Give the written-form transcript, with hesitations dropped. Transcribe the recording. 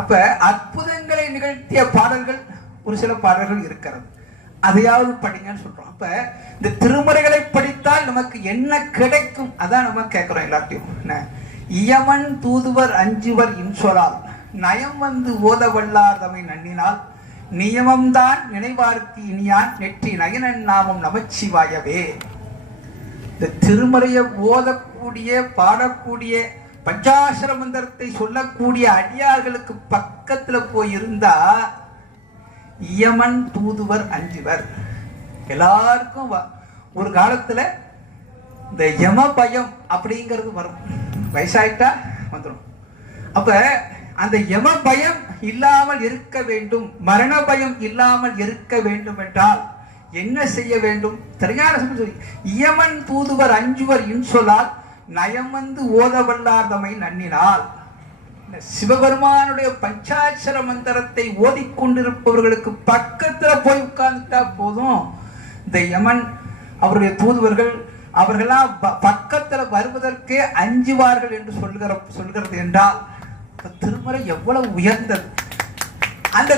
அப்ப அற்புதங்களை நிகழ்த்திய பாடல்கள் ஒரு சில பாடல்கள் இருக்கிறது, அதையாவது படிங்கன்னு சொல்றோம். அப்ப இந்த திருமுறைகளை படித்தால் நமக்கு என்ன கிடைக்கும், அதான் நம்ம கேட்கிறோம் எல்லாத்தையும். என்ன இயமன் தூதுவர் அஞ்சுவர் இன்சொலால் நயம் வந்து ஓத வல்லார் தம்மை நன்னினால் நியமம்தான் நினைவார்க்கு இனியான் நெற்றி நயனன் நாமம் நமச்சிவாயவே. இந்த திருமறையை ஓதக்கூடிய பாடக்கூடிய பஞ்சாசர மந்திரத்தை சொல்லக்கூடிய அடியார்களுக்கு பக்கத்துல போய் இருந்தா இயமன் தூதுவர் அஞ்சுவர். எல்லாருக்கும் ஒரு காலத்துல இந்த யம பயம் அப்படிங்கிறது வரும், வயசாயிட்டா வந்துடும். அப்ப அந்த யம பயம் இல்லாமல் இருக்க வேண்டும், மரண பயம் இல்லாமல் இருக்க வேண்டும் என்றால் என்ன செய்ய வேண்டும்? சரியான சொல்லி இயமன் தூதுவர் அஞ்சுவர் இன்சொலால் நயம் வந்து ஓத வல்லார் தம்மை நன்னினால். சிவபெருமானுடைய பஞ்சாட்சர மந்திரத்தை ஓதிக்கொண்டிருப்பவர்களுக்கு பக்கத்துல போய் உட்கார்ந்துட்டா போதும், இந்த யமன் அவருடைய தூதுவர்கள் அவர்களாம் பக்கத்துல வருவதற்கே அஞ்சுவார்கள் என்று சொல்கிறது என்றால் திருமுறை எவ்வளவு உயர்ந்தது. அந்த